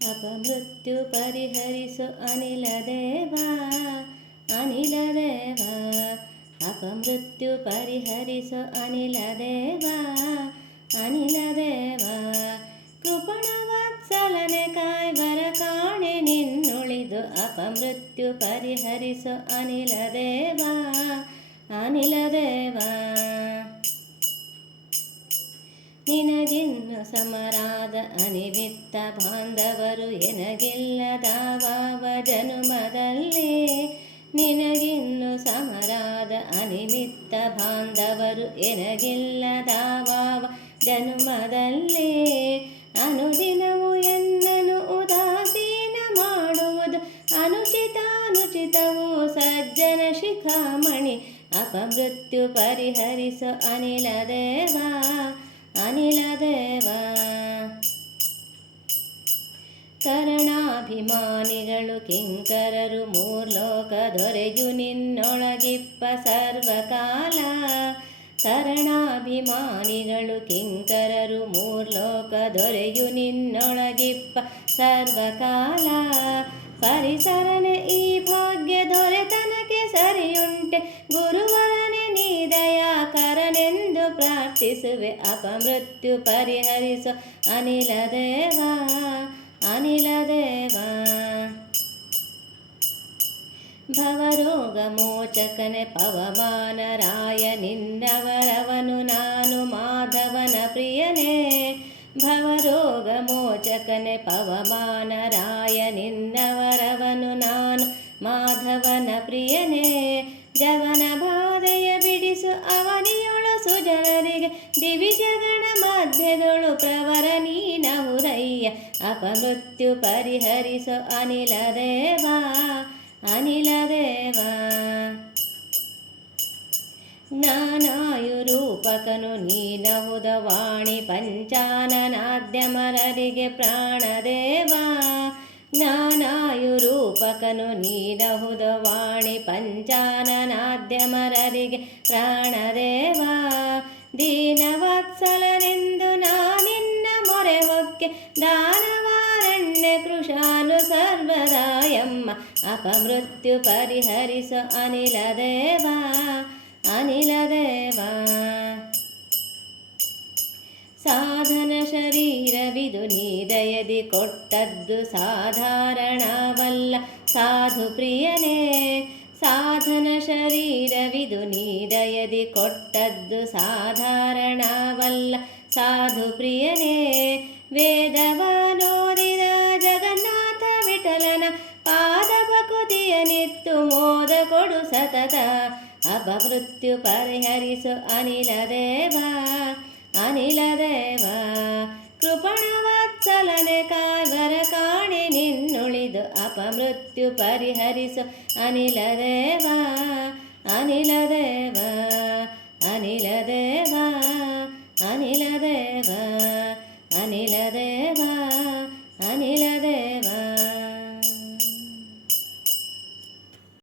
ಅಪಮೃತ್ಯು ಪರಿಹರಿಸು ಅನಿಲ ದೇವ ಅನಿಲ ದೇವ ಅಪಮೃತ್ಯು ಪರಿಹರಿಸು ಅನಿಲ ದೇವ ಅನಿಲ ದೇವ ಕೃಪಣ ವತ್ಸಲನೆ ಕಾಯ್ವರ ಕಾಣೆ ನಿನ್ನುಳಿದು ಅಪಮೃತ್ಯು ಪರಿಹರಿಸು ಅನಿಲ ದೇವ ಅನಿಲ ದೇವ ನಿನಗಿನ್ನು ಸಮರಾದ ಅನಿವಿತ್ತ ಬಾಂಧವರು ಎನಗಿಲ್ಲದಾವ ಜನುಮದಲ್ಲಿ ನಿನಗಿನ್ನು ಸಮರಾದ ಅನಿವಿತ್ತ ಬಾಂಧವರು ಎನಗಿಲ್ಲದಾವ ಜನುಮದಲ್ಲಿ ಅನುದಿನವು ಎನ್ನನು ಉದಾಸೀನ ಮಾಡುವುದು, ಅನುಚಿತಾನುಚಿತವು ಸಜ್ಜನ ಶಿಖಾಮಣಿ, ಅಪಮೃತ್ಯು ಪರಿಹರಿಸು ಅನಿಲ ದೇವ. ಅನಿಲ ದೇವ ಕರಣಾಭಿಮಾನಿಗಳು ಕಿಂಕರರು ಮೂರ್ಲೋಕ ದೊರೆಯು ನಿನ್ನೊಳಗಿಪ್ಪ ಸರ್ವಕಾಲ. ಕರಣಾಭಿಮಾನಿಗಳು ಕಿಂಕರರು ಮೂರ್ಲೋಕ ದೊರೆಯು ನಿನ್ನೊಳಗಿಪ್ಪ ಸರ್ವಕಾಲ. ಪರಿಸರನೆ ಈ ಭಾಗ್ಯ ದೊರೆತನಕ್ಕೆ ಸರಿಯುಂಟೆ. ಗುರುವರನೆ ಪ್ರಾರ್ಥಿಸುವೆ ಅಪಮೃತ್ಯು ಪರಿಹರಿಸೋ. ಅನಿಲ ದೇವ ಅನಿಲ ದೇವ. ಭವರೋಗ ಮೋಚಕನೆ ಪವಮಾನರಾಯ ನಿನ್ನವರವನು ನಾನು ಮಾಧವನ ಪ್ರಿಯನೇ. ಭವರೋಗ ಮೋಚಕನೆ ಪವಮಾನರಾಯ ನಿನ್ನವರವನು ನಾನು ಮಾಧವನ ಪ್ರಿಯನೇ. ಜವನ ಸುಜನರಿಗೆ ದಿವಿಜಗಣ ಮಧ್ಯದೊಳು ಪ್ರವರ ನೀನಹುದಯ್ಯ ಅಪಮೃತ್ಯು ಪರಿಹರಿಸೋ ಅನಿಲ ದೇವಾ, ಅನಿಲ ದೇವ. ನೀ ನೀನಹುದ ವಾಣಿ ಪಂಚಾನನಾದ್ಯಮರರಿಗೆ ಪ್ರಾಣದೇವ ಜ್ಞಾನಾಯುರೂಪಕನು ನೀನಹುದ ವಾಣಿ ಪಂಚಾನನಾದ್ಯಮರರಿಗೆ ಪ್ರಾಣದೇವ ದೀನವತ್ಸಲನೆಂದು ನಾನಿನ್ನ ಮೊರೆ ಹೊಕ್ಕೆ ದಾನವಾರಣ್ಯ ಕೃಶಾನು ಸರ್ವದಾಯಮ್ಮ. ಅಪಮೃತ್ಯು ಪರಿಹರಿಸು ಅನಿಲ ದೇವ ಅನಿಲ ದೇವ. ಸಾಧನ ಶರೀರವಿದು ನೀದಯದಿ ಕೊಟ್ಟದ್ದು ಸಾಧಾರಣವಲ್ಲ, ಸಾಧು ಪ್ರಿಯನೇ. ಸಾಧನ ಶರೀರವಿದು ನೀದಯದಿ ಕೊಟ್ಟದ್ದು ಸಾಧಾರಣವಲ್ಲ ಸಾಧು ಪ್ರಿಯನೇ ವೇದವನೋದಿದ ಜಗನ್ನಾಥ ವಿಠಲನ ಪಾದ ಭಕುತಿಯ ನಿತ್ತು ಮೋದ ಕೊಡು ಸತತ ಅಪಮೃತ್ಯು ಪರಿಹರಿಸು ಅನಿಲ ದೇವ ಅನಿಲ ದೇವ ಕೃಪಣ ವತ್ಸಲನೆ ಕಾಗರ ಕಾಣೆ ನಿನ್ನುಳಿದು ಅಪಮೃತ್ಯು ಪರಿಹರಿಸು ಅನಿಲ ದೇವ ಅನಿಲ ದೇವ ಅನಿಲ ದೇವ.